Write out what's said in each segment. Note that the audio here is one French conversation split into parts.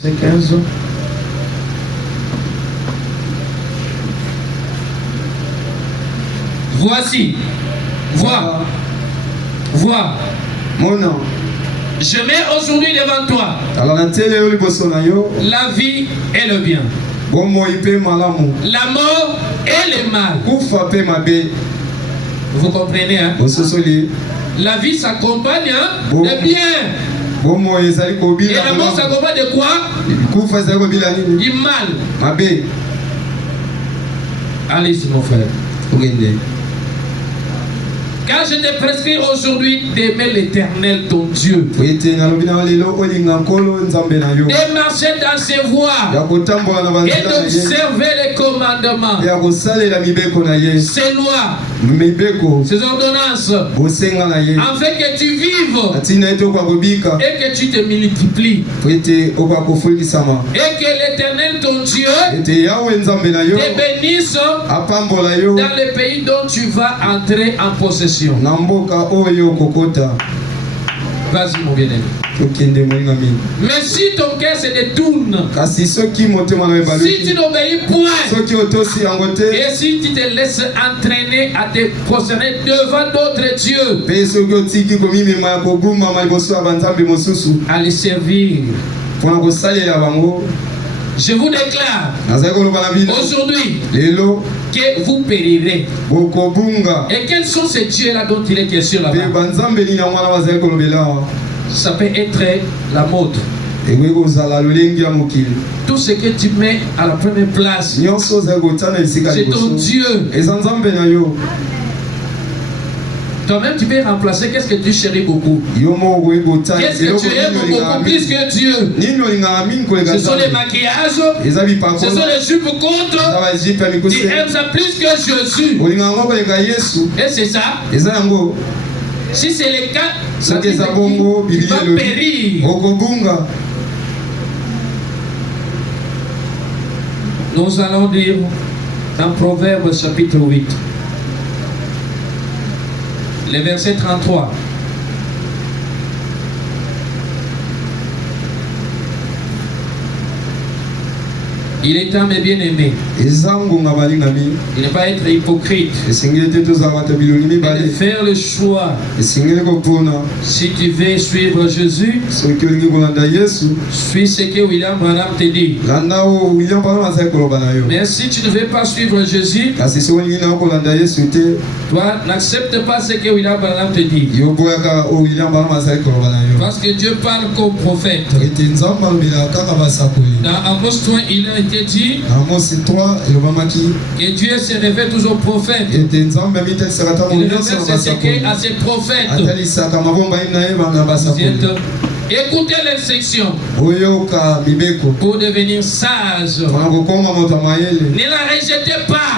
C'est 15. Voici, vois, Mon nom. je mets aujourd'hui devant toi la vie et le bien, la mort et le mal. Vous comprenez, hein? La vie s'accompagne de bien. Et la mort s'accompagne de quoi? Du mal. Allez-y, mon frère. Car je te prescris aujourd'hui d'aimer l'Éternel ton Dieu, de marcher dans ses voies et d'observer les commandements, ses lois, ses ordonnances, afin que tu vives et que tu te multiplies, et que l'Éternel ton Dieu te bénisse dans le pays dont tu vas entrer en possession. Vas-y, mon bien-aimé. Mais si ton cœur se détourne, si tu n'obéis point, et si tu te laisses entraîner à te prosterner devant d'autres dieux, à les servir, je vous déclare aujourd'hui que vous périrez. Et quels sont ces dieux-là dont il est question là-bas? Ça peut être la mode. Tout ce que tu mets à la première place, c'est ton Dieu. Toi-même, tu peux remplacer qu'est-ce que tu chéris beaucoup. Qu'est-ce que tu aimes beaucoup plus que Dieu? Ce sont les maquillages, ce sont les jupes courtes. Tu aimes ça plus que Jésus. Et c'est ça. Si c'est le cas, tu vas périr. Nous allons lire dans Proverbes chapitre 8. Le verset 33. Il est temps, mes bien-aimés, il ne pas être hypocrite, mais de faire le choix. Si tu veux suivre Jésus, suis ce que William Branham te dit. Mais si tu ne veux pas suivre Jésus, toi, n'accepte pas ce que William Branham te dit. Parce que Dieu parle comme prophète. Dans Amos 3, il a été dit que Dieu se révèle toujours prophète. Il révèle ce qu'il à ses prophètes. Écoutez l'instruction pour devenir sage. Ne la rejetez pas.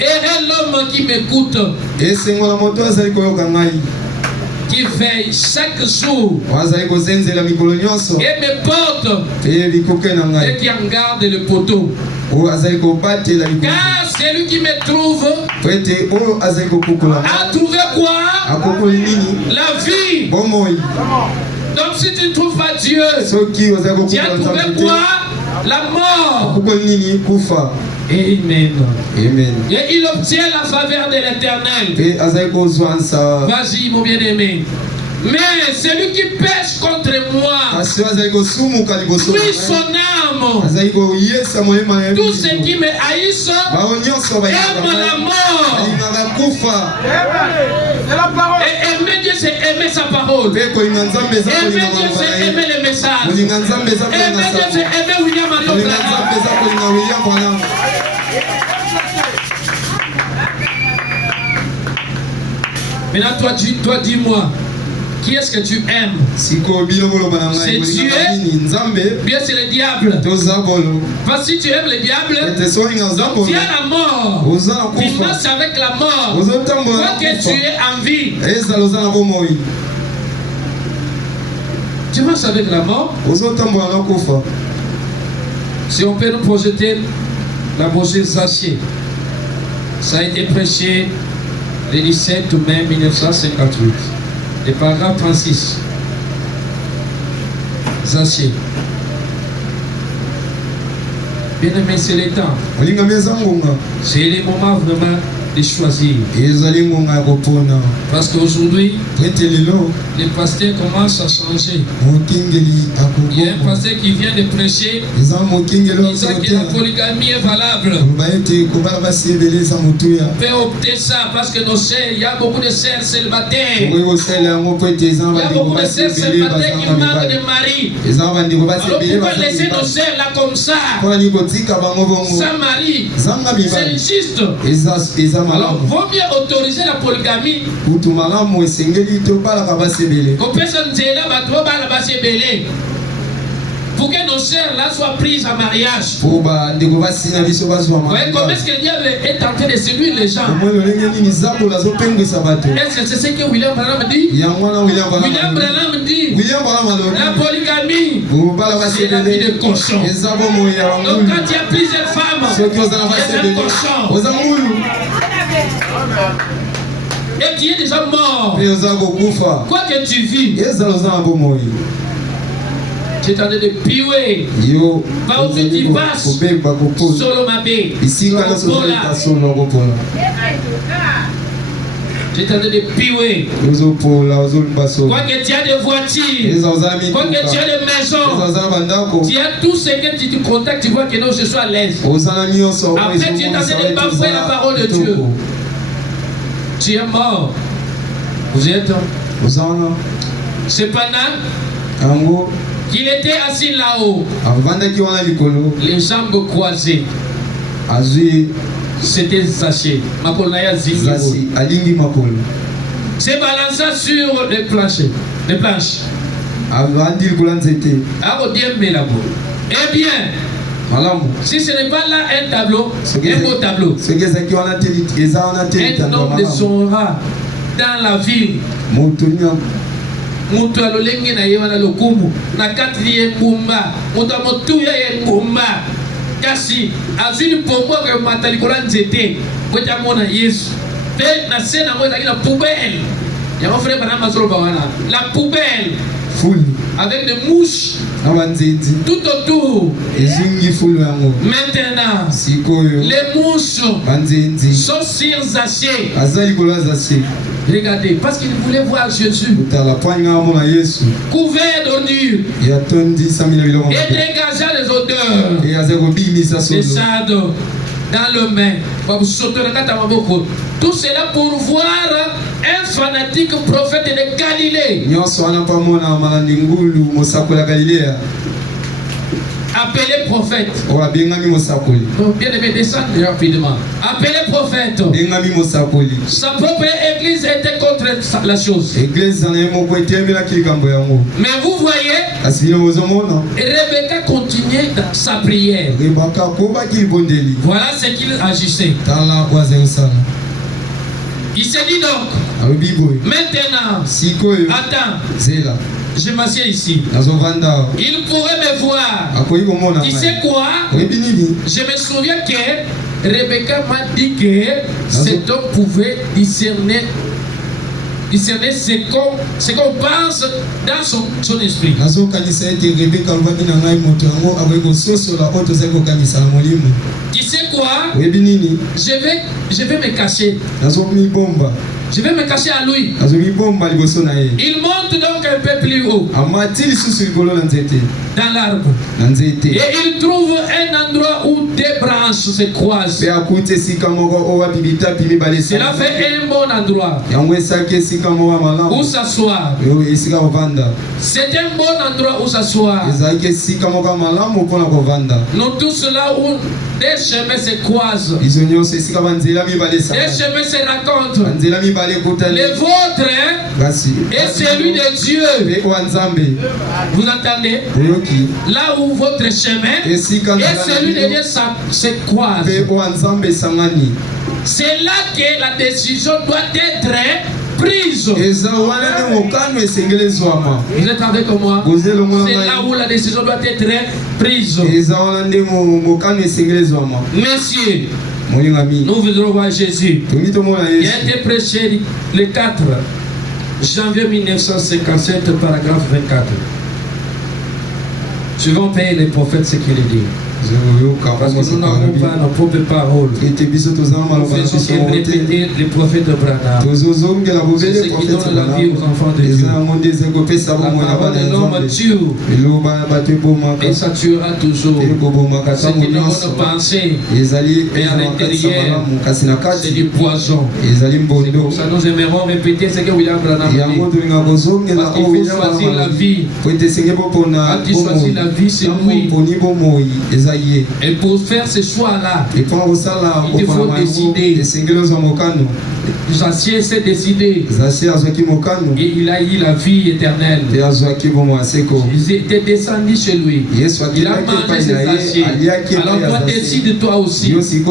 Et l'homme qui m'écoute, qui veille chaque jour et me porte et qui en garde le poteau. Car celui qui me trouve a trouvé quoi? La vie. Donc si tu ne trouves pas Dieu, tu as trouvé quoi? La mort. Amen. Et il obtient la faveur de l'Éternel. Vas-y, mon bien-aimé. Mais celui qui pêche contre moi, lui son âme, tous ceux qui me haïssent aiment la mort. Et aimer Dieu, c'est aimer sa parole. Aimer Dieu, c'est aimer le message. Aimer Dieu, c'est aimer William Branham. Maintenant, toi dis-moi, qui est-ce que tu aimes? C'est Dieu, bien c'est le diable. Parce que si tu aimes le diable, donc tu as la mort. Tu marches avec la mort. Quoi que tu es en vie, tu marches avec la mort. Si on peut nous projeter la brochure Zachier, ça a été prêché le 17 mai 1958. Le paragraphe 36. Zaché. Bien aimé, c'est le temps. C'est le moment vraiment de choisir. Parce qu'aujourd'hui, les pasteurs commencent à changer. Il y a un pasteur qui vient de prêcher disant que la polygamie est valable. On peut opter ça parce que nos sœurs, il y a beaucoup de sœurs célibataires. Il y a beaucoup de sœurs célibataires qui manquent de mari. Alors pourquoi laisser nos sœurs là comme ça? Sans mari, c'est injuste. Alors, vaut mieux autoriser la polygamie. Pour que nos sœurs là soient prises en mariage. Vous voyez comment est-ce que le diable est en train de séduire les gens? Est-ce que c'est ce que William Branham dit? William Branham dit la polygamie, c'est la vie de cochon. Donc quand il y a plusieurs femmes, il y a un cochon. Et qui est déjà mort. Quoi que tu vis, tu es en train de piouer. Va où tu passes. Solo ma bé. Tu es en train de piouer. Quoi que tu as de voitures, quoi que tu as de maisons, tu as tout ce que tu te contactes, tu vois que non, je suis à l'aise. Après, tu es en train de bafouer la parole de Dieu. Tu es mort. Vous êtes. Cependant, qu'il était assis là-haut, les jambes croisées. C'était Zaché. C'est balançant sur les planches. Les planches. Eh bien, si ce n'est pas là un tableau, un beau tableau, un homme descendra dans la ville. Mutu alolenge na yewa na lokumu na kati ye ngumba mutu amotuya ye ngumba kasi azuli pombo ke matalikola nzete kweta mona Yesu pe na sena ngo ezaki na poubelle ya mon frère Branham azolo bawana la poubelle full avec des mouches tout autour. Maintenant les mouches sont sur Zaché. Regardez, parce qu'il voulait voir Jésus couvert d'ordures et dégageant les odeurs des sades dans le main. Tout cela pour voir un fanatique prophète de Galilée. Appelé prophète. Donc bien aimé, descendez rapidement. Appelé prophète. Sa propre église était contre la chose. Mais vous voyez, Rebecca continuait dans sa prière. Voilà ce qu'il agissait. Il s'est dit donc, maintenant, attends, je m'assieds ici. Il pourrait me voir. Tu sais quoi? Je me souviens que Rebecca m'a dit que cet homme pouvait discerner ce qu'on pense dans son esprit. Tu sais quoi? Je vais me cacher. Je vais me cacher à lui. Il monte donc un peu plus haut dans l'arbre. Et il trouve un endroit où deux branches se croisent. Cela fait un bon endroit où s'asseoir. C'est un bon endroit où s'asseoir. Nous tous là où des chemins se croisent. Des chemins se rencontrent. Le vôtre et celui de Dieu. Vous entendez? Là où votre chemin et celui de Dieu se croisent. C'est là que la décision doit être prise. Vous êtes avec moi? C'est là où la décision doit être prise. Messieurs, nous voudrons voir Jésus. Il a été prêché le 4 janvier 1957, paragraphe 24. Souvent, Père, les prophètes, ce qu'ils disent. Parce que nous n'avons pas nos propres paroles. Nous faisons que répéter les prophètes de Branham. C'est ce qui donne la vie aux enfants de Dieu. La parole de l'homme tue. Et ça tuera toujours. Ce qui nous rend penser. Et à l'intérieur, c'est du poison. C'est pour ça que nous aimerons répéter ce que William Branham dit. Parce qu'il faut choisir la vie. Quand tu choisis la vie, c'est lui. Et pour faire ce choix-là, il faut décider. Zachier s'est décidé. Et il a eu la vie éternelle. Il était descendu chez lui. Il a mangé ses Zachier. Alors toi, décide toi aussi. Fais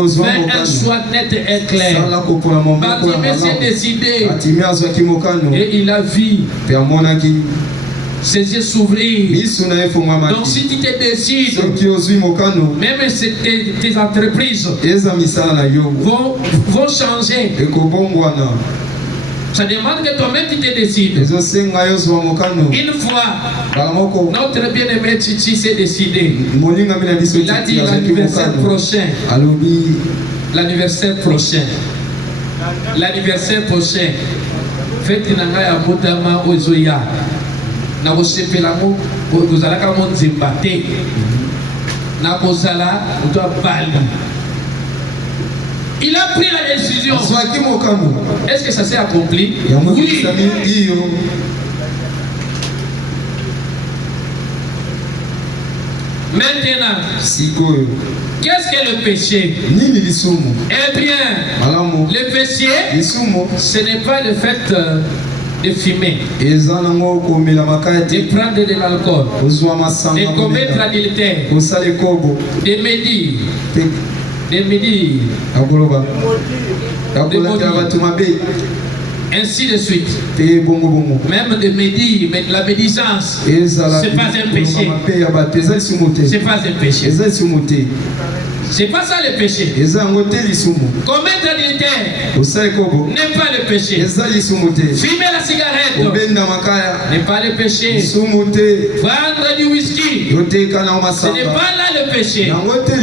un choix net et clair. Bartimée s'est décidé. Et il a vu ses yeux s'ouvrir. Donc si tu te décides, même tes entreprises vont changer. Ça demande que toi-même tu te décides. Une fois, notre bien-aimé Chichi s'est décidé. Il a dit l'anniversaire prochain. L'anniversaire prochain. L'anniversaire prochain. Faites une angaya motama ozoya. Na kosepela mo kozala ka mo nzemba te na kozala to bali. Il a pris la décision. Est-ce que ça s'est accompli? Oui. Maintenant, qu'est-ce que le péché? Eh bien, le péché, ce n'est pas le fait de fumer, de prendre de l'alcool, de commettre l'adultère, de médire, ainsi de suite. Même de médire, mais de la médisance, c'est pas un péché. C'est pas un péché. C'est pas ça le péché. Commettre l'adultère n'est pas le péché. Fumer la cigarette n'est pas le péché. Prendre du whisky, ce n'est pas là le péché.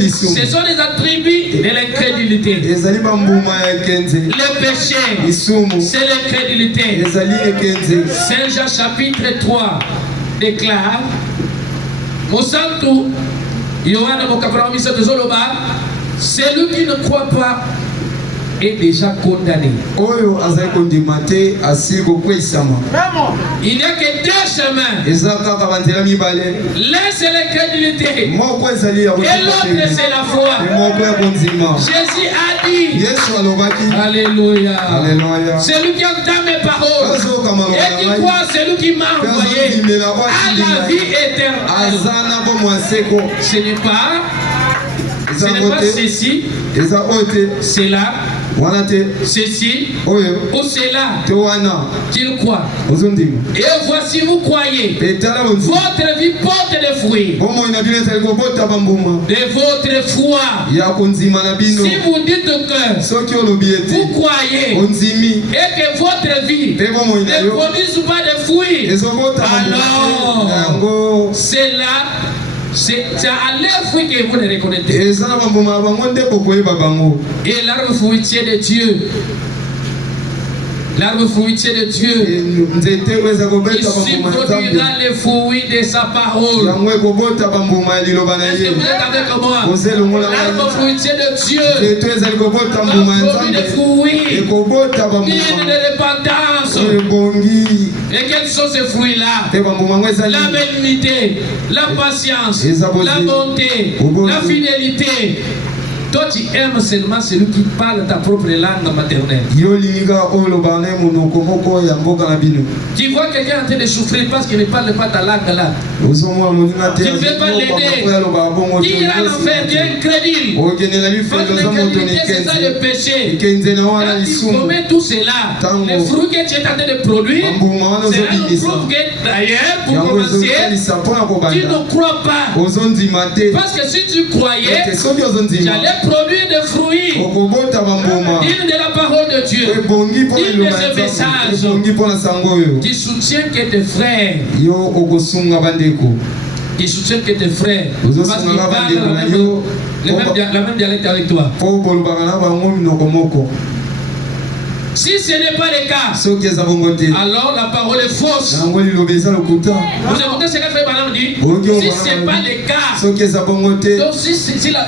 Ce sont les attributs de l'incrédulité. Le péché, c'est l'incrédulité. Saint Jean chapitre 3 déclare Mosantu Yohana Mokabrami Zoloba, celui qui ne croit pas est déjà condamné. Il n'y a que deux chemins. L'un c'est l'incrédulité et l'autre c'est la foi. Jésus a dit, Alléluia, celui qui entend mes paroles et qui croit celui qui m'a envoyé a la vie éternelle. Ce n'est pas ceci, c'est là, ceci ou cela qu'il croit. Et voici vous croyez, votre vie porte des fruits de votre foi. Si vous dites que vous croyez et que votre vie ne produise pas de fruits, alors c'est là. C'est à leur fruit que vous les reconnaissez. Et l'arbre fruitier de Dieu. L'arbre fruitier de Dieu, il produira les fruits de sa parole. Est-ce que vous êtes avec moi? L'arbre fruitier de Dieu produit des fruits dignes de repentance. Et quels sont ces fruits-là? La bénignité, la patience, la bonté, la fidélité. Toi tu aimes seulement celui qui parle ta propre langue maternelle. Tu vois quelqu'un en train de souffrir parce qu'il ne parle pas ta langue là. Tu ne veux pas l'aider. Il ira en l'enfer, tu es incrédule. Parce que l'incrédulité c'est ça le péché. Quand tu commets tout cela, les fruits que tu es en train de produire, c'est là le prouve que d'ailleurs, pour commencer, tu ne crois pas. Parce que si tu croyais, tu allais produire des fruits dignes de la parole de Dieu, dignes de ce message. Tu soutiens que tes frères Ils soutiennent que tes frères, parce qu'ils parlent la même dialecte avec toi. Si ce n'est pas le cas, alors la parole est fausse. Vous écoutez ce que Frère Branham dit? Si ce n'est pas le cas, donc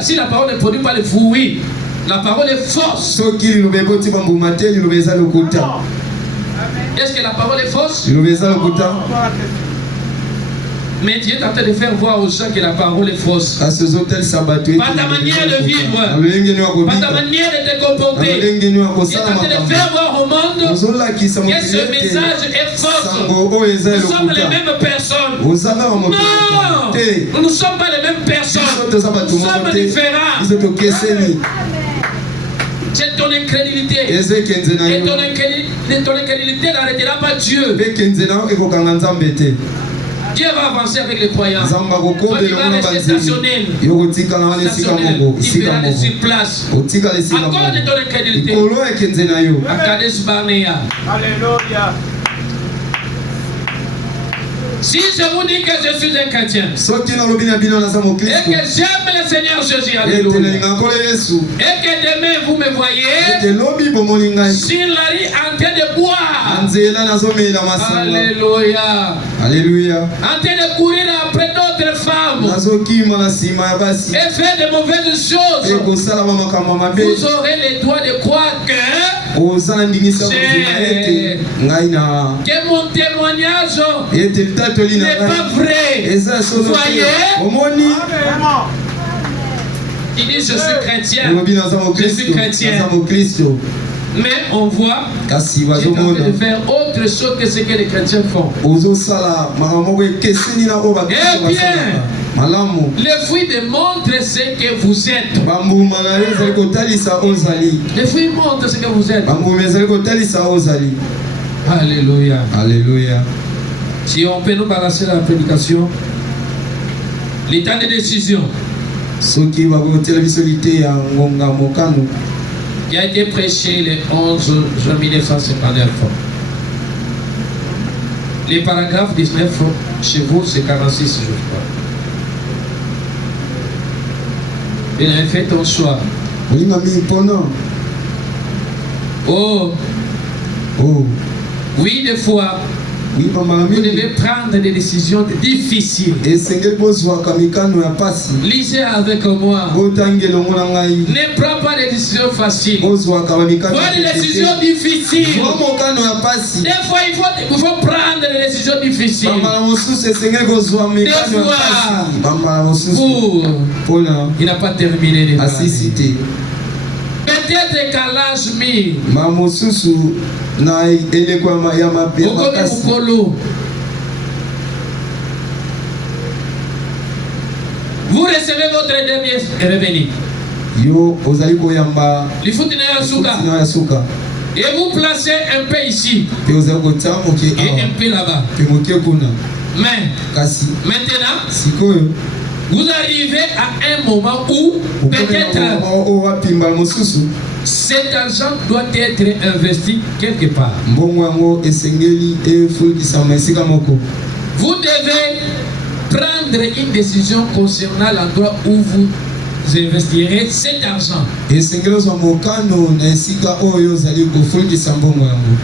si la parole ne produit pas le fruit, la parole est fausse. Est-ce que la parole est fausse? Mais Dieu est en train de faire voir aux gens que la parole est fausse. Par ta manière de vivre, par ta manière de te comporter, Dieu est en train de faire voir au monde que ce message est faux. Nous sommes les mêmes personnes. Non, nous ne sommes pas les mêmes personnes. Nous sommes différents. C'est ton incrédulité. Et ton incrédulité n'arrêtera pas Dieu. Dieu va avancer avec les croyants. Toi, tu vas rester stationnel. Tu vas rester sur place. Encore de ton incrédulité. Alléluia. Si je vous dis que je suis un chrétien et que j'aime le Seigneur Jésus, alléluia, et que demain vous me voyez sur la rue en train de boire, alléluia, en train de courir après d'autres femmes et faire de mauvaises choses, vous aurez le droit de croire que mon témoignage n'est pas vrai. Vous voyez? Il dit je suis chrétien. Je suis chrétien. Mais on voit qu'il est en train de faire autre chose que ce que les chrétiens font. Eh bien, le fruit démontre ce que vous êtes. Le fruit montre ce que vous êtes. Alléluia. Alléluia. Si on peut nous balancer la prédication, l'état de décision qui a été prêché le 11 juin 1959. Les paragraphes 19 chez vous, c'est 46, je crois. Il a fait ton choix. Oh. Oui, des fois, vous devez prendre des décisions difficiles. Lisez avec moi. Ne prends pas des décisions faciles. Prends des décisions difficiles. Des fois, il faut prendre des décisions difficiles. Des fois, il n'a pas terminé de parler. Peut-être qu'à l'âge mis, vous recevez votre dernier revenu. Et vous placez un peu ici et un peu là-bas. Mais maintenant, vous arrivez à un moment où peut-être cet argent doit être investi quelque part. Vous devez prendre une décision concernant l'endroit où vous investirez cet argent.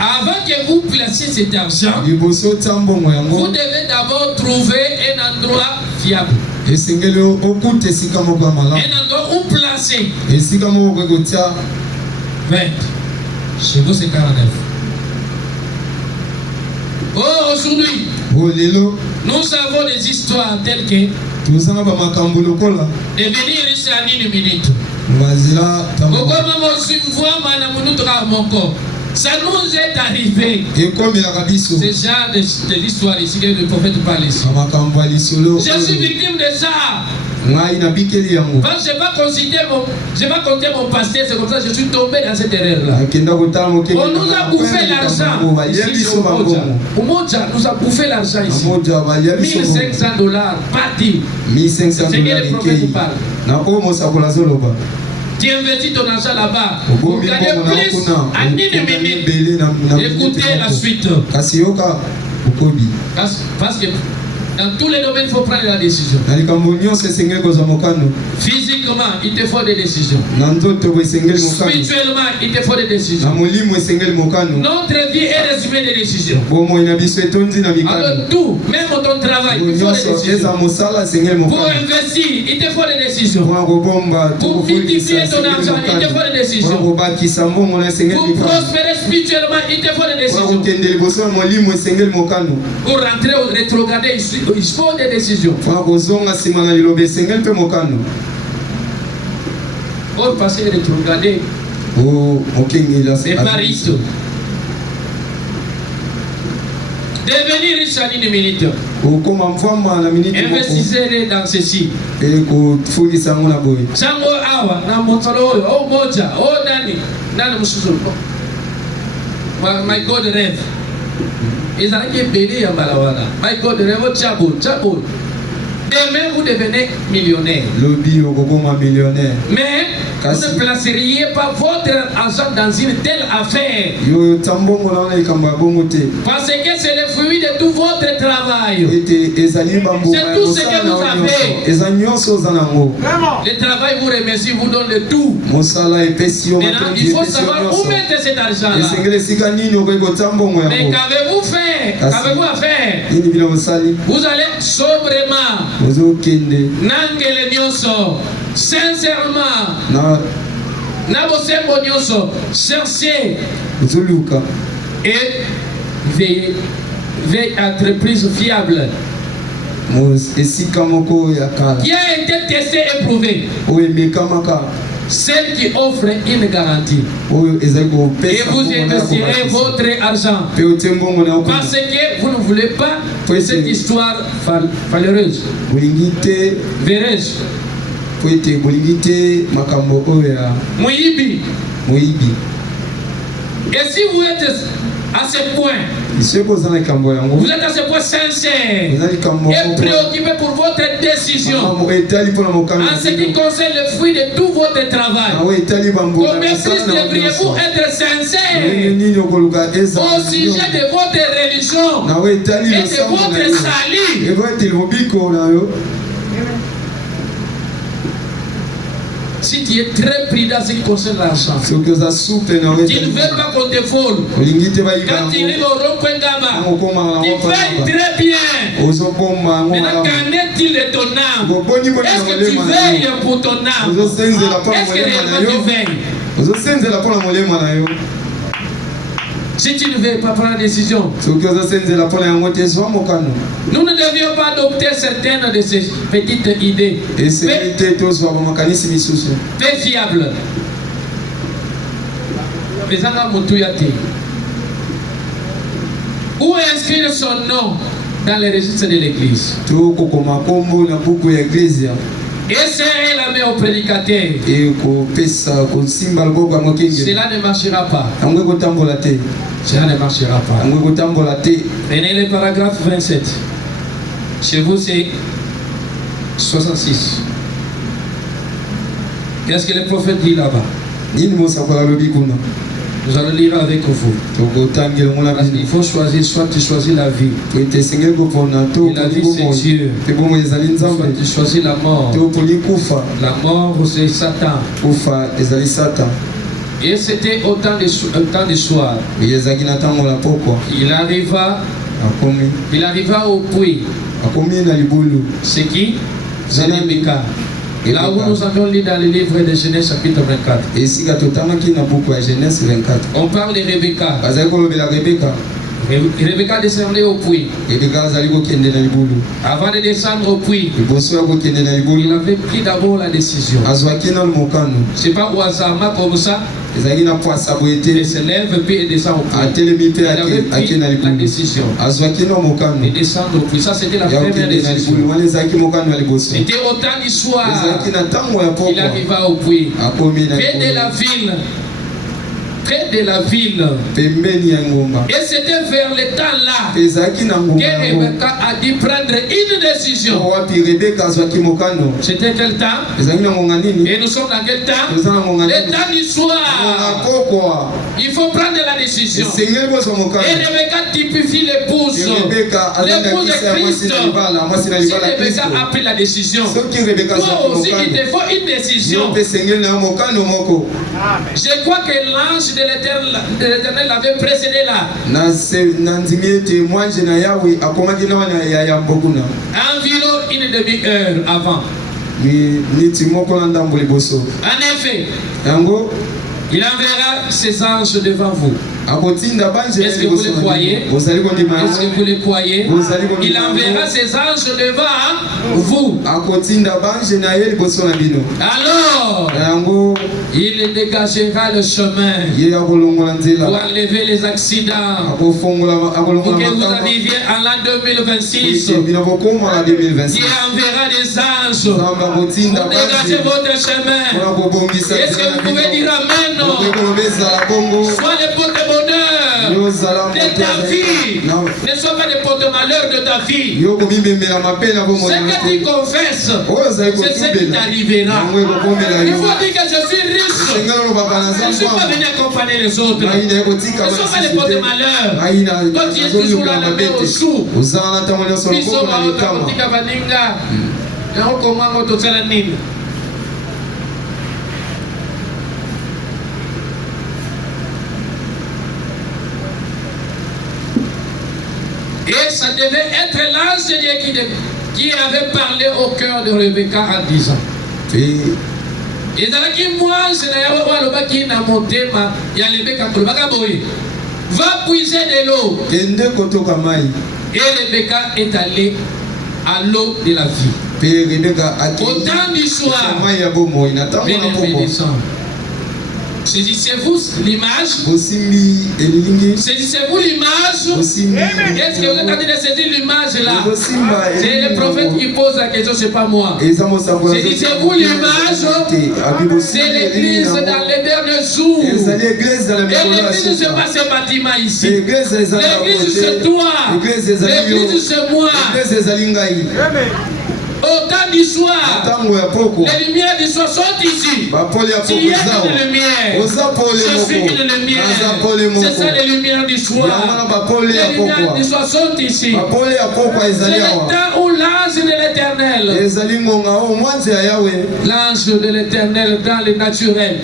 Avant que vous placiez cet argent, vous devez d'abord trouver un endroit fiable. Un endroit où placer. 20. Chez vous, c'est 49. Oh, aujourd'hui, nous avons des histoires telles que de venir ici à une minute. Ça nous est arrivé. C'est genre de l'histoire ici que le prophète parle ici. Je suis victime de ça. Parce que je n'ai pas compté mon pasteur, c'est comme ça que je suis tombé dans cette erreur-là. On nous a bouffé l'argent. Ici, au Moja, nous a bouffé l'argent ici. $1,500, pas dit. C'est ce que le prophète parle. Tu investis ton argent là-bas pour gagner plus en une minute. Écoutez la suite. Parce que Dans tous les domaines, il faut prendre la décision. Physiquement, il te faut des décisions. Spirituellement, il te faut des décisions. Notre vie est résumée des décisions. Alors tout, même ton travail, il faut des décisions. Pour investir, il te faut des décisions. Pour multiplier ton argent, il te faut des décisions. Pour prospérer spirituellement, il te faut des décisions. Pour rentrer au rétrogradé, il faut des décisions. Pour passer rétrogradé, c'est pas riche. Devenir riche en une minute. Investissez dans ceci. Sango awa na motoro o moja o nani mususu. My God rêve. Ils allaient bénir à Malawana. My God rêve au Tchabo. Demain vous devenez millionnaire. Mais vous ne placeriez pas votre argent dans une telle affaire. Parce que c'est le fruit de tout votre travail. C'est tout ce que vous avez. Le travail vous remercie, vous donne le tout. Maintenant, il faut savoir où mettre cet argent-là. Mais qu'avez-vous fait? Qu'avez-vous à faire? Vous allez sobrement. Nangele nyonso, sincèrement, nabosembo nyonso, cherchez et veillez entreprise fiable qui a été testée et prouvée, celle qui offre une garantie. Et vous investirez votre argent parce que vous ne voulez pas cette histoire valeureuse, véreuse. Et si vous êtes à ce point, vous êtes à ce point sincère et préoccupé pour votre décision en ce qui concerne le fruit de tout votre travail. Combien plus devriez-vous être sincère au sujet de votre religion et de votre salut? Si tu es très prudent en ce qui concerne l'argent, tu ne veux pas qu'on te vole. Quand tu es au Rokwenga, tu veilles très bien. Maintenant, qu'en est-il de ton âme? Est-ce que tu veilles pour ton âme? Est-ce que réellement tu veilles? Si tu ne veux pas prendre la décision, nous ne devions pas adopter certaines de ces petites idées. Très fiables. Où inscrire son nom dans les registres de l'église? Et serrer la main au prédicateur. Cela ne marchera pas. Cela ne marchera pas. Prenez le paragraphe 27. Chez vous, c'est 66. Qu'est-ce que le prophète dit là-bas? Nous allons lire avec vous. Il faut choisir, soit tu choisis la vie. Et la vie c'est Dieu. Soit tu choisis la mort. La mort c'est Satan. Et c'était au temps du soir. Il arriva au puits. C'est qui? C'est Rebecca. Et là où nous avons lu dans le livre de Genèse chapitre 24. On parle de Rebecca. Rebecca descendait au puits. Avant de descendre au puits, il avait pris d'abord la décision. C'est pas au hasard comme ça. Il se lève puis il descend au puits. Il avait pris la décision de descendre au puits. Ça c'était la première décision. C'était au temps du soir. Il arriva au puits. Près de la ville. près de la ville. Et c'était vers le temps là que Rebecca a dû prendre une décision. C'était quel temps? Et nous sommes dans quel temps? Le temps du soir. Il faut prendre la décision. Et Rebecca typifie l'épouse. L'épouse de Christ. Si Rebecca a pris la décision, toi aussi il te faut une décision. Je crois que l'ange de l'Éternel avait précédé là. Environ une demi-heure avant. En effet, il enverra ses anges devant vous. Est-ce que vous le croyez? Est-ce que vous le croyez? Il enverra ses anges devant vous. Alors, il dégagera le chemin pour enlever les accidents, pour que vous arriviez en l'an 2026. Il enverra des anges pour dégager votre chemin. Est-ce que vous pouvez dire Amen? Soit les portes de bonheur de ta vie, ne soient pas des portes de malheur de ta vie. Ce que tu confesses, c'est ce qui t'arrivera. Il faut dire que je suis riche. Je ne suis pas venu accompagner les autres. Ne sois pas des portes de malheur. Toi tu es toujours là, la main au chou. Et ça devait être l'ange de Dieu qui avait parlé au cœur de Rebecca en disant. Et dans la moi, c'est la monté, va puiser de l'eau. Et Rebecca est allée à l'eau de la vie. Au temps du soir, saisissez-vous l'image? Saisissez-vous l'image? Est-ce que vous êtes en train de saisir l'image là? C'est le prophète qui pose la question, c'est pas moi. Saisissez-vous l'image? C'est l'église dans les derniers jours. Et l'église, c'est pas ce bâtiment ici. L'église, c'est toi. L'église, c'est moi. Au temps du soir, les lumières du soir sont ici. Tu es une lumière. Je suis une lumière. C'est ça les lumières du soir. Les lumières du soir sont ici. C'est le temps où l'ange de l'Éternel, l'ange de l'Éternel dans le naturel,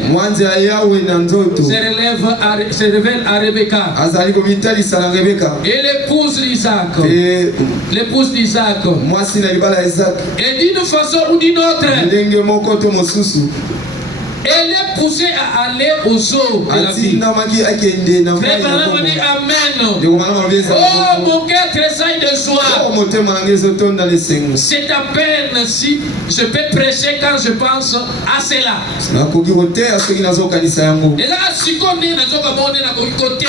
se révèle à Rebecca. Et l'épouse d'Isaac. Et d'une façon ou d'une autre, elle est poussée à aller aux eaux de la vie. Amen. Oh, mon cœur tressaille de joie. C'est à peine si je peux prêcher quand je pense à cela. Et là, si on est dans côté,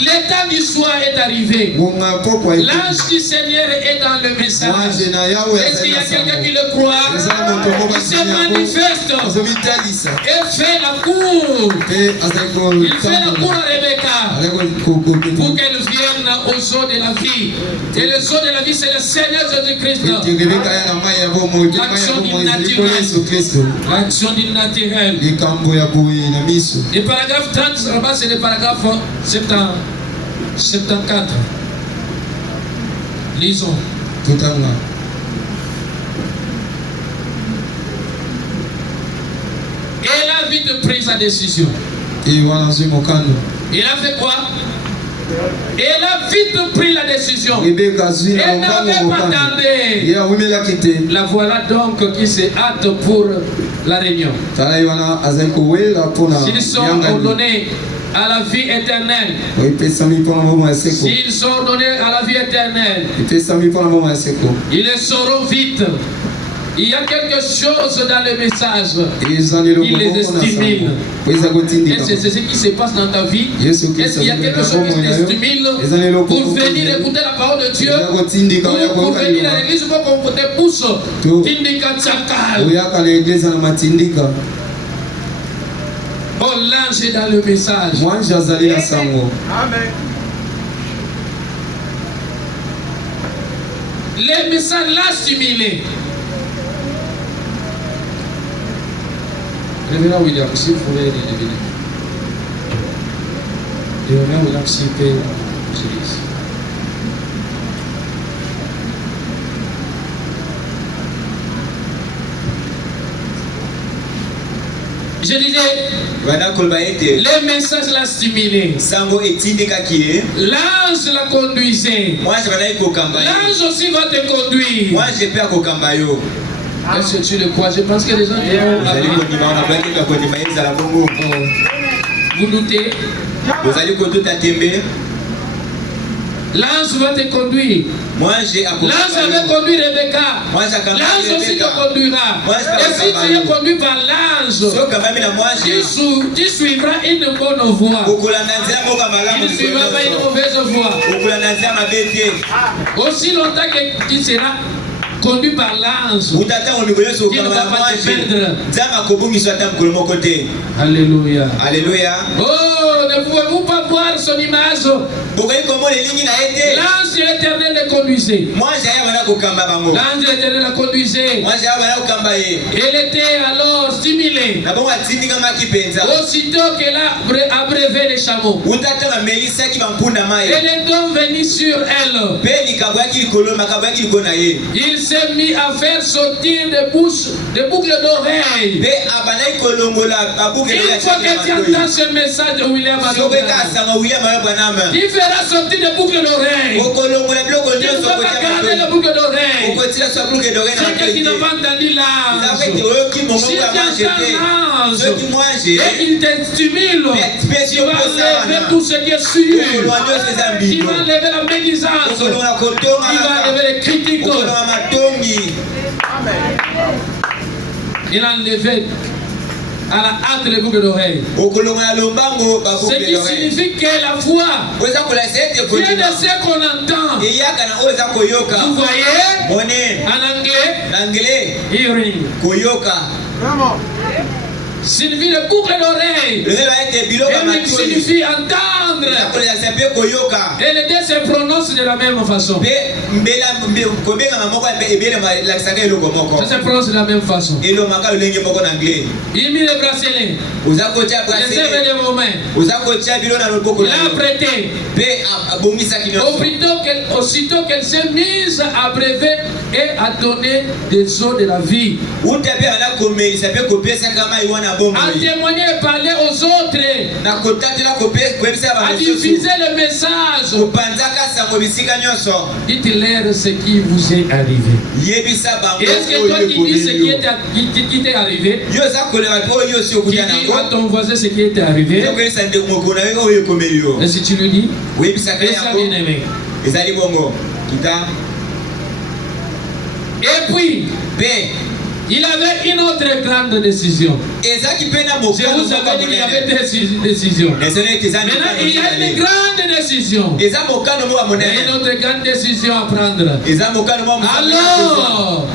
l'état du soir est arrivé. L'ange du Seigneur est dans le message. Est-ce qu'il y a quelqu'un qui le croit? Il se manifeste et fait la cour. Il fait la cour à Rebecca pour qu'elle vienne aux eaux de la vie. Et les eaux de la vie, c'est le Seigneur Jésus-Christ. L'action du naturel. L'action du naturel. Le paragraphe 30, là-bas, c'est le paragraphe 74. Lisons. Elle a vite pris sa décision. Il a fait quoi? Elle a vite pris la décision. Elle n'avait pas tardé. La voilà donc qui se hâte pour la réunion. S'ils sont ordonnés à la vie éternelle. S'ils sont ordonnés à la vie éternelle, ils le sauront vite. Il y a quelque chose dans le message. Il les stimule. Et c'est ce qui se passe dans ta vie. Est-ce qu'il y a quelque chose qui te stimule pour venir écouter la parole de Dieu? Pour venir à l'église, pour qu'on te pousse. Oh, l'ange est dans le message. Amen. Les messages l'a stimulé. Révérend William, si vous voulez les deviner. Révérend William, si vous pouvez, je disais, les messages l'a stimulé. L'ange la conduisait. L'ange aussi va te conduire. Est-ce que tu le crois? Je pense que les gens vous doutez? L'ange va te conduire. L'ange avait conduit Rebecca. L'ange aussi te conduira. Et si tu es conduit par l'ange, tu suivras une bonne voie. Tu ne suivras pas une mauvaise voie. Aussi longtemps que tu seras conduit par l'ange, tu ne vas pas te perdre. Alléluia. Alléluia. Oh, ne pouvez-vous pas voir son image? L'ange de l'Éternel le conduisait. L'ange de l'Éternel la conduisait. Elle était alors stimulée. Aussitôt qu'elle a abrévé les chameaux, elle est donc venue sur elle. Il s'est mis à faire sortir des boucles d'oreilles. Une fois que tu entends ce message de William Branham, tu feras sortir des boucles d'oreilles. Tu ne vas pas garder les boucles d'oreilles. C'est que tu n'as pas entendu l'ange. Si tu entends l'ange et qu'il te stimule, tu vas enlever tout ce qui est sûr. Tu vas enlever la médisance. Tu vas enlever les critiques. Il a enlevé à la hâte les boucles d'oreilles. Ce qui signifie que la foi vient de ce qu'on entend. Vous voyez, en anglais, hearing. Signifie le boucle d'oreille. Et signifie entendre. Et les deux se prononcent de la même façon. Ça se prononce de la même façon. Il mit le bracelet. Il servait de vos mains. Il a prêté. Aussitôt qu'elle s'est mise à brevet et à donner des eaux de la vie. À témoigner et parler aux autres. À diffuser le message. Dites-leur ce qui vous est arrivé. Est-ce que toi qui dis ce qui t'est arrivé, tu dis à ton voisin ce qui t'est arrivé? Et si tu le dis, et ça bien aimé. Et puis, il avait une autre grande décision. Je vous avais dit qu'il y avait deux décisions. Maintenant, il y a une grande décision. Il y a une autre grande décision à prendre. Alors,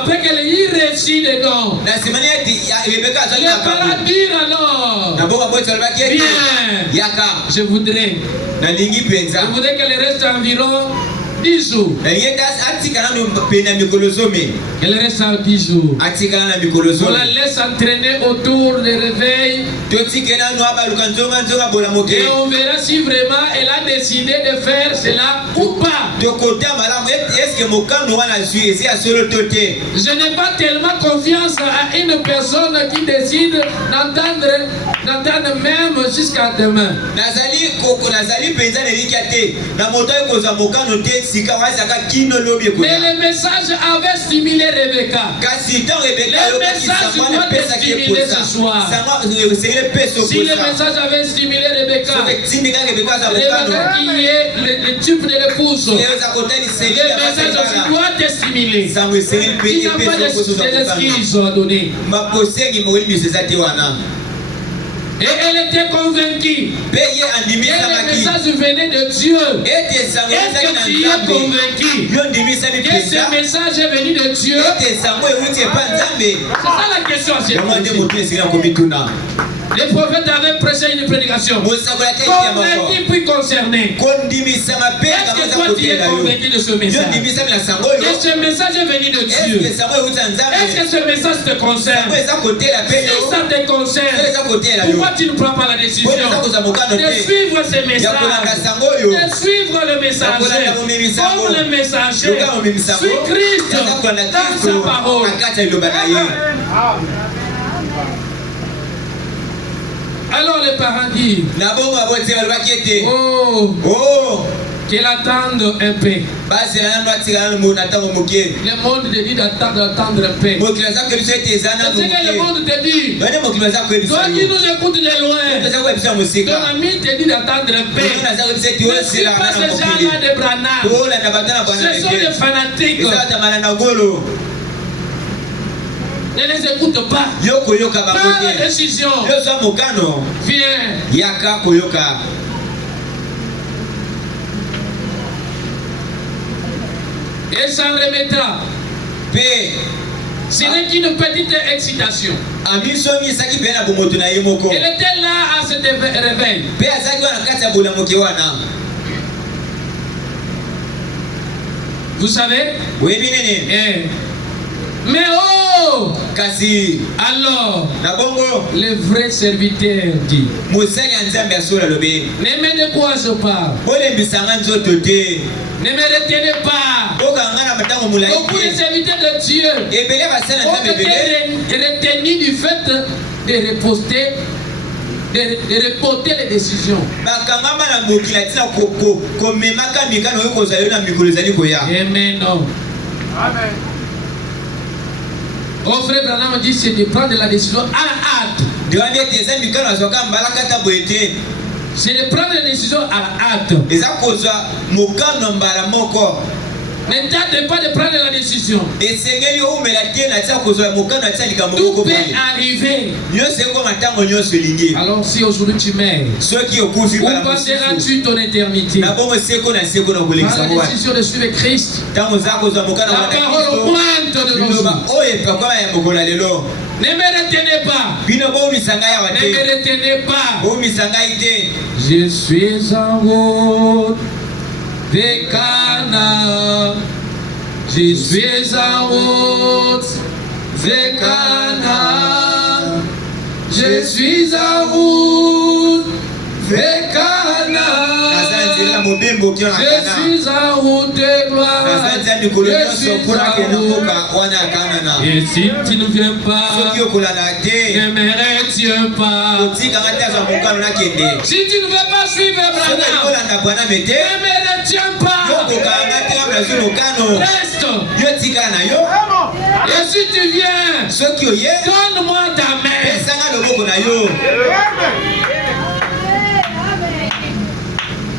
après qu'elle ait reçu les dons, le parents dire alors, bien, je voudrais qu'elle reste environ 10 jours. Elle reste à 10 jours. On la laisse entraîner autour des réveils. Et on verra si vraiment elle a décidé de faire cela ou pas. Je n'ai pas tellement confiance à une personne qui décide d'entendre même jusqu'à demain. Mais le message avait stimulé Rebecca. Le message doit te stimuler ce soir. Si le message avait stimulé Rebecca, Rebecca qui est le type de l'épouse, le message aussi doit te stimuler. Tu n'as pas d'excuses à donner. Et elle était convaincue que le message venait de Dieu. Est-ce que tu es convaincu que ce message est venu de Dieu? C'est ça la question à se poser. Les prophètes avaient prêché une prédication. Convaincu puis concerné. Est-ce que toi tu es convaincu de ce message? Est-ce que ce message est venu de Dieu? Est-ce que ce message te concerne? Si ça te concerne, pourquoi tu ne prends pas la décision de suivre ces messages, de suivre le messager, comme le messager suit Christ dans sa parole? Alors les parents disent, oh, qu'ils attendent un peu. Le monde te dit d'attendre un peu. C'est ce que le monde te dit. Toi qui nous écoutes de loin, ton ami te dit d'attendre un peu. Ne suis pas ces gens-là de Branham. Ce sont des fanatiques. Ne les écoute pas. Prends la décision. Viens. Et s'en remettra. Ce n'est qu'une petite excitation. Elle était là à cet réveil. Vous savez? Oui, bien. Mais oh! Alors, le vrai serviteur dit, ne me décourage pas. Ne me retenez pas. Beaucoup de serviteurs de Dieu ont été retenus du fait de reporter les décisions. Amen. Oh frère Branham dit c'est de prendre la décision à la hâte. C'est de prendre la décision à la hâte. Ne tente pas de prendre la décision. Tout peut arriver. Alors si aujourd'hui tu meurs, où passeras-tu ton éternité? Prends la décision de suivre Christ. La parole augmente de nos jours. Ne me retenez pas. Ne me retenez pas. Je suis en route vers Cana. Je suis en route vers Cana. Je suis en route vers Cana. Je suis en route de gloire. Et si tu ne viens pas, ne me retiens pas. Si tu ne veux pas suivre Branham, ne me retiens pas. Reste. Et si tu viens, donne-moi ta main.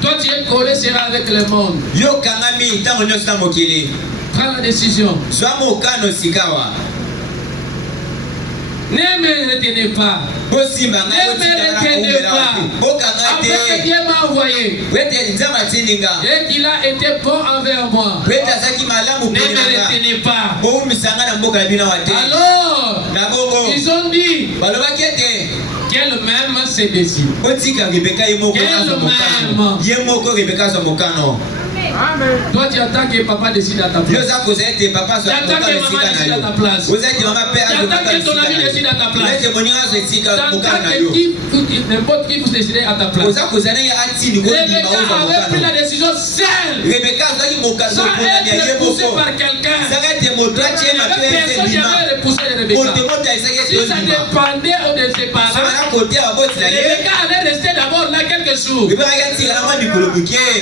Toi tu es collé sera avec le monde. Prends la décision. Ne me retenez pas. Ne me retenez pas. Après que Dieu m'a envoyé et qu'il a été bon envers moi, ne me retenez pas. Alors, ils ont dit qu'elle même s'est décidée. Toi tu attends que papa décide à ta place. Tu attends que maman décide à ta place. Tu attends que ton ami décide à ta place. Tu attends que n'importe qui puisse décider à ta place. Rebecca avait pris la décision seule, sans être poussée par quelqu'un. Il n'y avait personne qui avait repoussé Rebecca. Si ça dépendait de ses parents, Rebecca allait rester d'abord là quelques jours.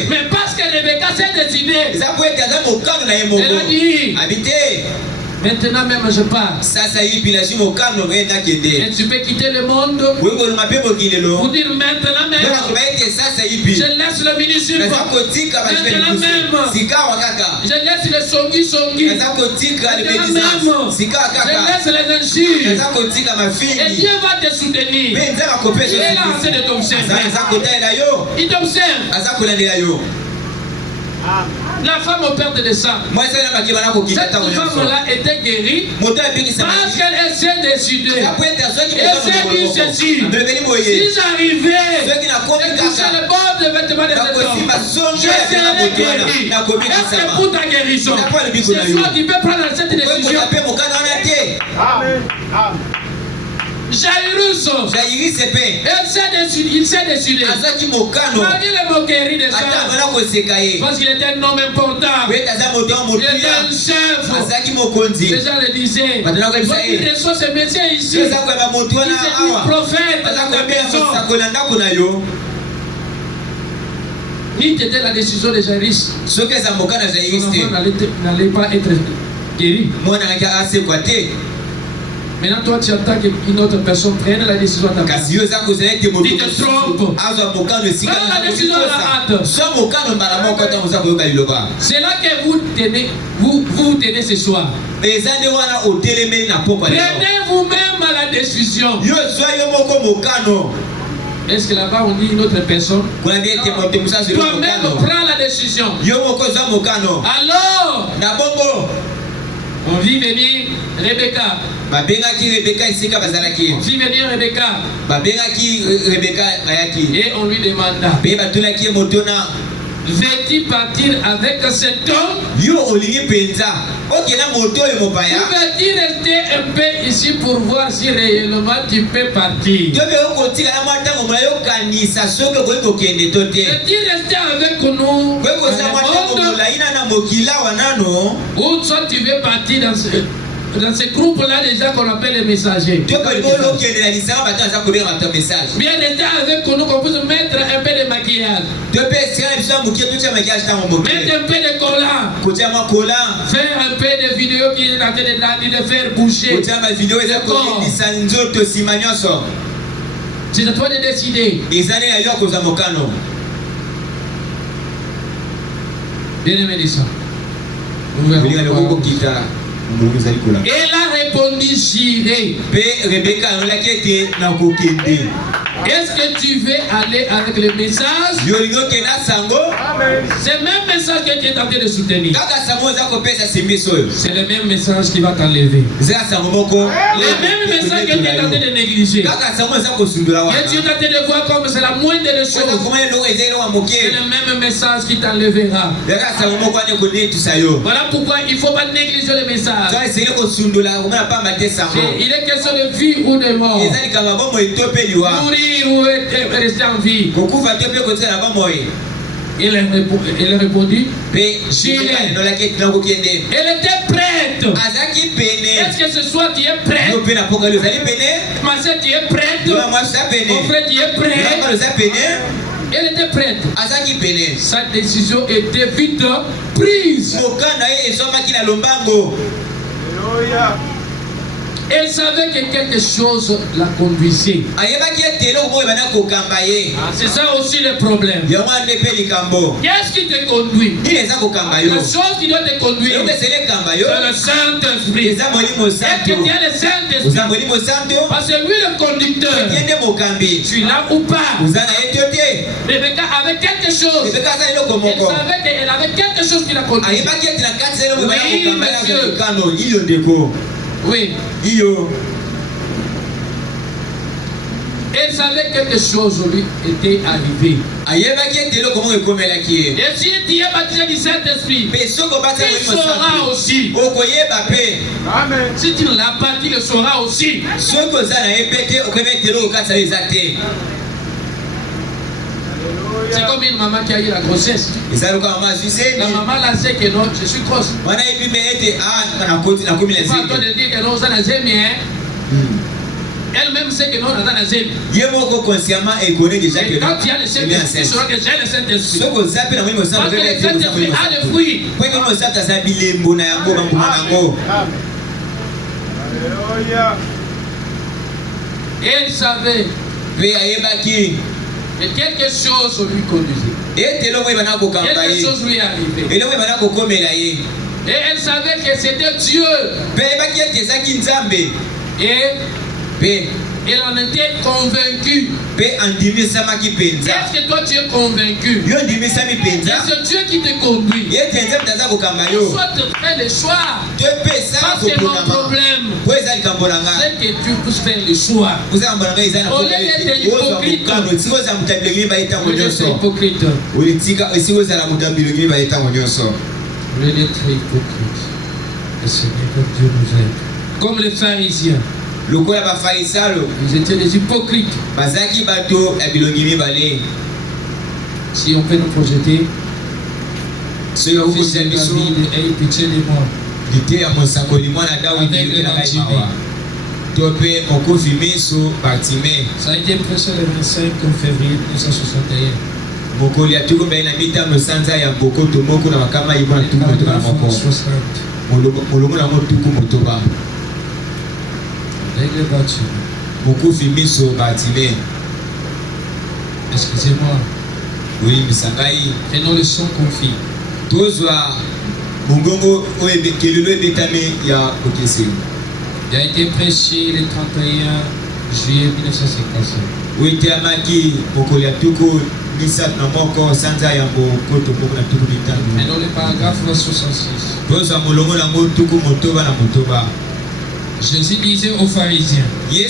Mais parce que Rebecca s'est décidée, elle a dit, maintenant même je pars. Et tu peux quitter le monde pour dire maintenant même je laisse le ministre. Maintenant même je laisse le songi. Maintenant même je laisse les injures. Et Dieu va te soutenir. Il est là en train de t'observer. Il t'observe. La femme au père de sang. Cette femme-là était guérie parce qu'elle s'est décidée. Elle s'est dit ceci. Si j'arrivais et touchais le bord de vêtements de cet homme, je serai guéri. Est-ce que pour ta guérison, ce soir tu peux prendre cette décision? Amen. Jairus, il s'est décidé. Malgré les moqueries des gens, parce qu'il était un homme important, il était un chef. Les gens le disaient, il reçoit ce métier ici. Il s'est dit prophète dans la maison. Ni était la décision de Jairus. Son enfant n'allait pas être guéri. Maintenant, toi, tu attends qu'une autre personne prenne la décision à ta place. Tu te trompes. Prends la décision à la hâte. C'est là que vous tenez ce soir. Prenez vous-même la décision. Est-ce que là-bas on dit une autre personne? Toi-même prends la décision. Alors, on vit venir Rebecca. On vit venir Rebecca. Et on lui demanda, veux-tu partir avec cet homme? Ou veux-tu rester un peu ici pour voir si réellement tu peux partir? Veux-tu rester avec nous ou soit tu veux partir dans ce groupe-là déjà qu'on appelle les messagers? Bien rester avec nous qu'on puisse mettre un peu de maquillage, mettre un peu de collant, faire un peu de vidéos qui est en train de faire bouger. C'est à toi de décider. Bien aimé les sœurs. Elle a répondu j'irai. Est-ce que tu veux aller avec le message? C'est le même message que tu es en train de soutenir. C'est le même message qui va t'enlever. Le même message que tu es en train de négliger. Que tu es en train de voir comme c'est la moindre des choses. C'est le même message qui t'enlèvera. Voilà pourquoi il ne faut pas négliger le message. Il est question de vie ou de mort. Mourir ou rester en vie. Elle répondit, j'irai. Elle était prête. Est-ce que ce soir tu es prête? Ma soeur, tu es prête? Mon frère, tu es prêt? Elle était prête. Sa décision était vite prise. Elle savait que quelque chose la conduisait. C'est ça aussi le problème. Qu'est-ce qui te conduit? La chose qui doit te conduire, c'est le Saint-Esprit. Est-ce que tu as le Saint-Esprit? Parce que lui le conducteur. Tu es là ou pas? Rebecca avait quelque chose. Elle savait qu'elle avait quelque chose qui la conduisait. Oui, monsieur. Oui. Elle savait quelque chose lui était arrivé. Et si tu es baptisé du Saint-Esprit, tu sauras aussi. Amen. Si tu ne l'as pas, tu le sauras aussi. C'est comme une maman qui a eu la grossesse. La maman là sait que non, je suis grosse. Pas toi de dire que non, ça n'a jamais. Elle-même sait que non, ça n'a jamais. Et quand tu as le Saint-Esprit, tu sauras que j'ai le Saint-Esprit. Parce que le Saint-Esprit a le fruit. Elle savait. Et quelque chose lui conduisait. Quelque chose lui arrivait. Et elle savait que c'était Dieu. Et Elle en était convaincue. Est-ce que toi tu es convaincu? C'est Dieu qui te conduit. Soit tu fais le choix. Parce que mon problème, c'est que tu puisses faire le choix. Au lieu d'être hypocrite, au lieu d'être hypocrite. Au lieu d'être hypocrite. Le Seigneur Dieu nous aide. Comme les pharisiens. Ils étaient des hypocrites. Si on peut nous projeter, fils de David, aie pitié de moi. Ça a été prêché le 25 février 1961. Excusez-moi. Oui, Misangai. Prenons le son confit. Il a été prêché le 31 juillet 1955. Oui, Tiamaki, Mokolia Tuko, Misat Namoko, Sanza Yambo, Koto Mokona Tuku Bitan. Prenons le paragraphe 66. Rosa Molongo Namo Tuku Motoba na Motoba. Jésus disait aux pharisiens. Il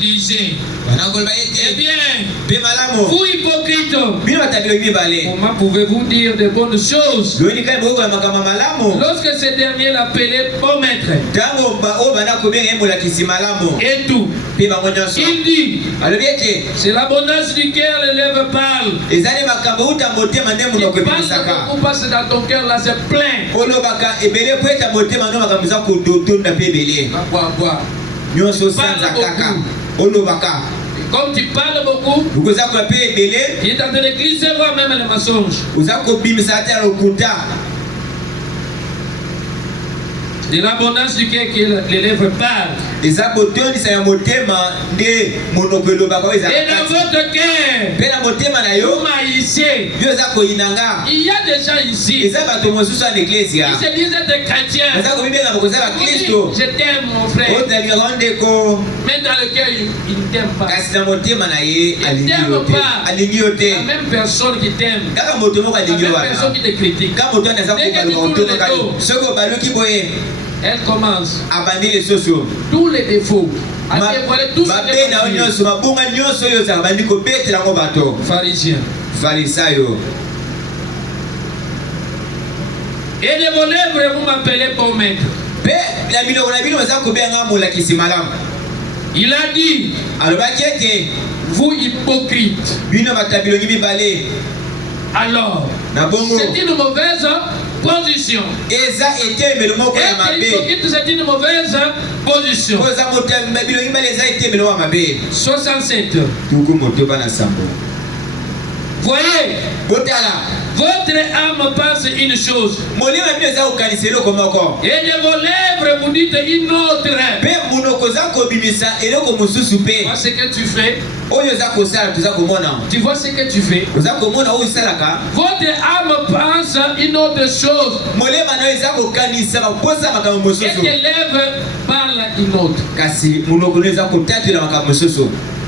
disait, eh bien, vous hypocrites, comment pouvez-vous dire de bonnes choses lorsque ces derniers l'appelaient bon maître? Et tout. Il dit, c'est l'abondance du cœur, les lèvres parlent. Il parle beaucoup parce que dans ton cœur là c'est plein. Comme tu parles beaucoup, il est en train de glisser même les mensonges. De l'abondance du cœur que les lèvres parlent. Et dans votre cœur, vous maïssez. Il y a des gens ici. Ils se disent être chrétiens. Je t'aime mon frère. Mais dans le cœur, ils ne t'aiment pas. Ils ne t'aiment pas. La même personne qui t'aime. La même personne qui te critique. Dès que tu tournes le dos, elle commence. Tous les défauts. Pharisiens. Et de vos lèvres, vous m'appelez bon maître. Il a dit, vous hypocrites. Alors, c'est une mauvaise position. Être hypocrite, c'est une mauvaise position. 67. Voyez, votre âme pense une chose. Et de vos lèvres, vous dites une autre. Tu vois ce que tu fais? Tu vois ce que tu fais? Votre âme pense une autre chose. Et tes lèvres parlent une autre.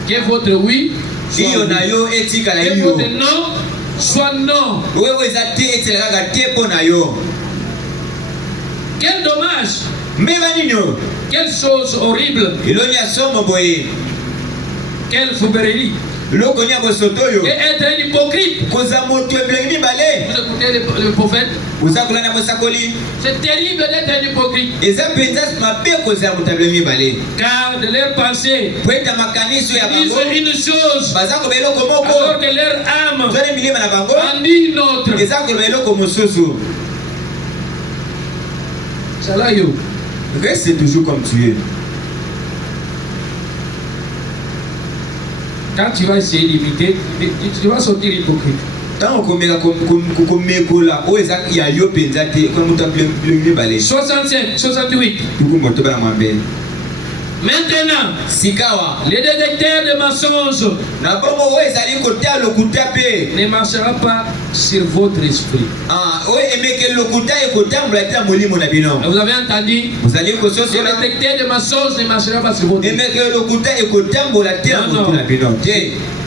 Que votre oui soit oui. Que votre non soit non. Quel dommage. Quelle chose horrible. Quelle fourberie. Et être un hypocrite. Vous écoutez le prophète. C'est terrible d'être un hypocrite. Car de leur pensée, ils disent une chose alors que leur âme en dit une autre. Reste toujours comme tu es. Quand tu vas essayer d'imiter, tu vas sortir hypocrite. Tant qu'on met la 67, 68. Maintenant, les détecteurs de mensonges ne marchera pas sur votre esprit. Vous avez entendu? Les détecteurs de mensonges ne marchera pas sur votre esprit.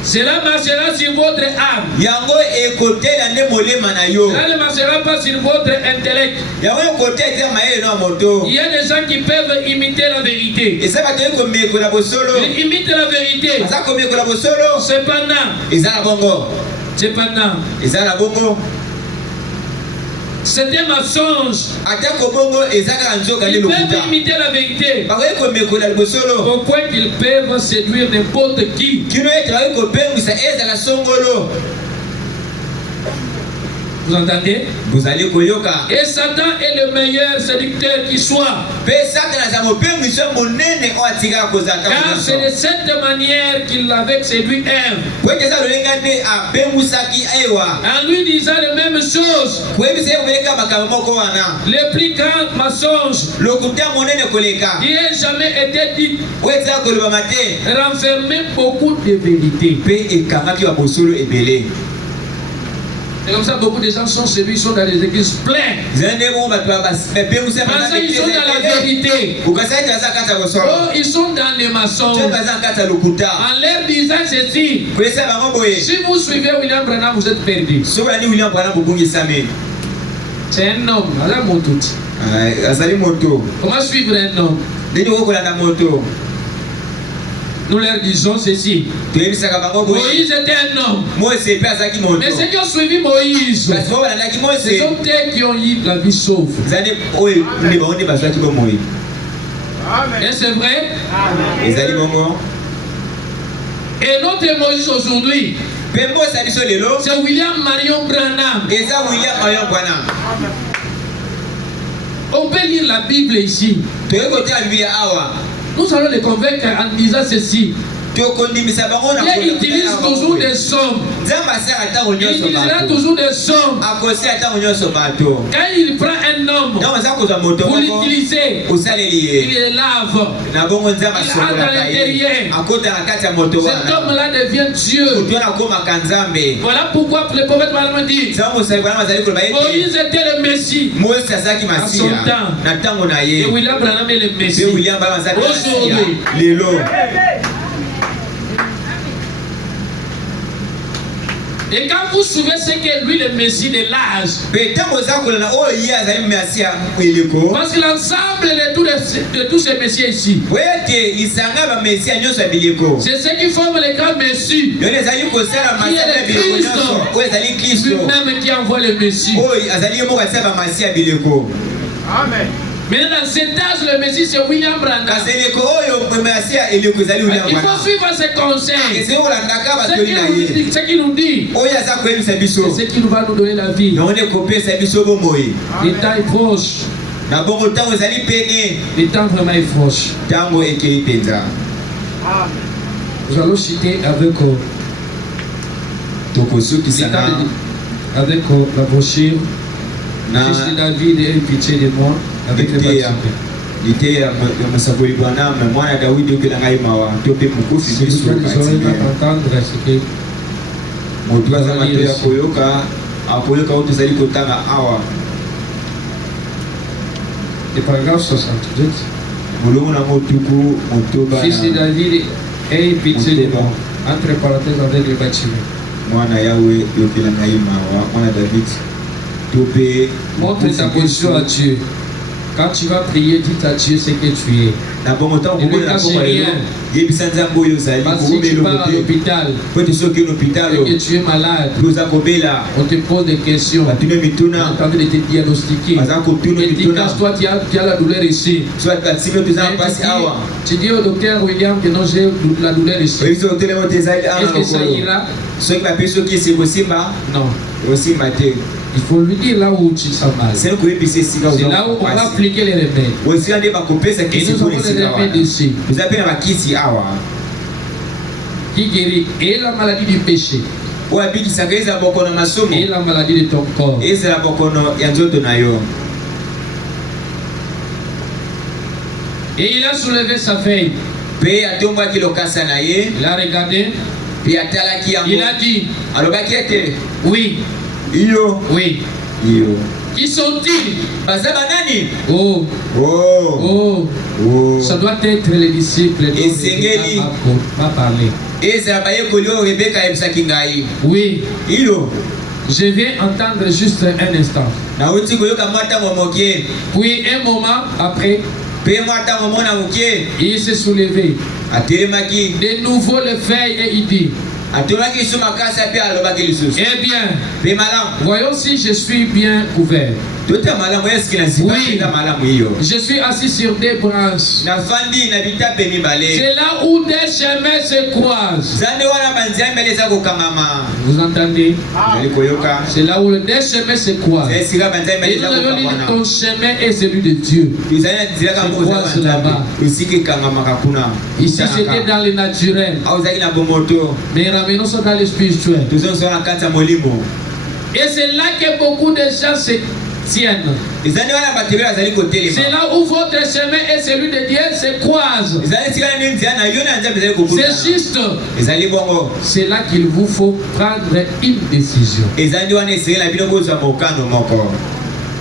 Cela marchera sur votre âme. Cela ne marchera pas sur votre intellect. Il y a des gens qui peuvent imiter la vérité. Ils imitent la vérité. Cependant, c'est un mensonge. Ils peuvent imiter la vérité. Au point qu'ils peuvent séduire n'importe qui. Vous entendez? Et Satan est le meilleur séducteur qui soit. Car c'est de cette manière qu'il avait séduit Ève. En lui disant les mêmes choses. Le plus grand mensonge qui ait jamais été dit renfermait beaucoup de vérités. Et comme ça, beaucoup de gens sont séduits, ils sont dans les églises pleines. Parce qu'ils sont dans la vérité. Oh, ils sont dans les mensonges. En leur disant ceci, si vous suivez William Branham, vous êtes perdu. C'est un homme, comment suivre un homme? Nous leur disons ceci. Moïse était un homme. Mais ceux qui ont suivi Moïse, ce sont eux qui ont eu la vie sauve. Et c'est vrai? Et notre Moïse aujourd'hui, c'est William Marion Branham. On peut lire la Bible ici. Nous allons les convaincre en disant ceci. Il utilise toujours des sommes. Il utilisera toujours des sommes. Quand il prend un homme pour l'utiliser, il le lave. Il entre à l'intérieur. Cet homme-là devient Dieu. Voilà pourquoi le prophète Branham dit Moïse était le Messie à son temps. Et William Branham est le Messie aujourd'hui. Et quand vous suivez ce qu'est lui le Messie de l'âge, parce que l'ensemble de tous ces messieurs ici, c'est ce qui forme le grand Messie, qui est le Christ, lui-même qui envoie le Messie. Amen. Mais dans cet âge, le Messie, c'est William Branham. Il faut suivre ses conseils. Ce qu'il nous dit, c'est ce qui nous va nous donner la vie. Le temps est proche. Le temps vraiment est proche. Nous allons citer avec la brochure. Fils de David, aie pitié de moi. Avec le baptême. Si vous n'entendez pas entendre ce que le paragraphe 68. Fils de David, aie pitié de moi. Entre parenthèses avec le baptême. Montre ta position à Dieu. Quand tu vas prier, dis à Dieu ce que tu es. Ne lui cache rien. Parce que tu pars à l'hôpital et que tu es malade, on te pose des questions. On est en train de te diagnostiquer. Et tu caches, toi, tu as la douleur ici. Tu dis au docteur William que non, j'ai la douleur ici. Est-ce que ça ira? Non. Il faut lui dire là où tu sens mal. C'est là où on va appliquer les remèdes. Et nous avons les remèdes ici qui guérit et la maladie du péché et la maladie de ton corps. Et il a soulevé sa feuille. Il a regardé. Il a dit, oui. Oui. Qui sont-ils? Oh. Oh. Oh. Ça doit être les disciples dont m'a parlé. Oui. Je viens entendre juste un instant. Puis un moment après, il s'est soulevé. De nouveau le feuille et il dit, eh bien, voyons si je suis bien couvert. Oui, je suis assis sur des branches. C'est là où des chemins se croisent. Vous entendez? C'est là où des chemins se croisent. Et nous avons dit que ton chemin est celui de Dieu. Se croise là-bas. Ici c'était dans le naturel. Mais ramenons ça dans le spirituel. Et c'est là que beaucoup de gens se tiennent. C'est là où votre chemin et celui de Dieu se croisent. C'est juste. C'est là qu'il vous faut prendre une décision.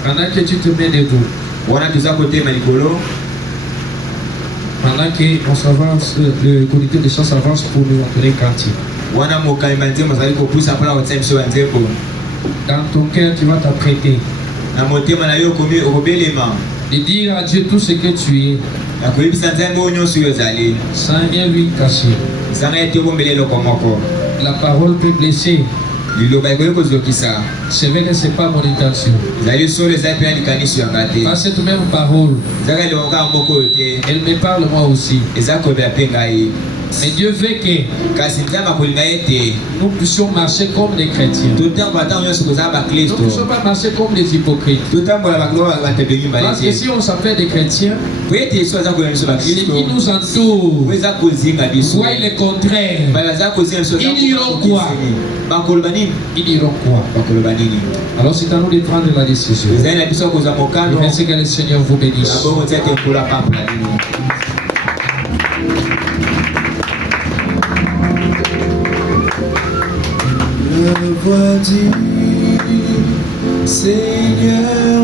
Pendant que tu te mets debout, pendant qu'on s'avance, le comité de chant s'avance pour nous entrer quartier. Dans ton cœur, tu vas t'apprêter de dire à Dieu tout ce que tu es, sans rien lui cacher. La parole peut blesser. C'est vrai que ce n'est pas mon intention. Pas cette même parole, elle me parle moi aussi. Mais Dieu veut que nous puissions marcher comme des chrétiens. Nous ne puissions pas marcher comme des hypocrites. Parce que si on s'appelle des chrétiens, ce qui nous entoure, soit il est contraire, ils diront quoi? Ils diront quoi? Alors c'est à nous de prendre la décision. Merci que le Seigneur vous bénisse. Le voix du Seigneur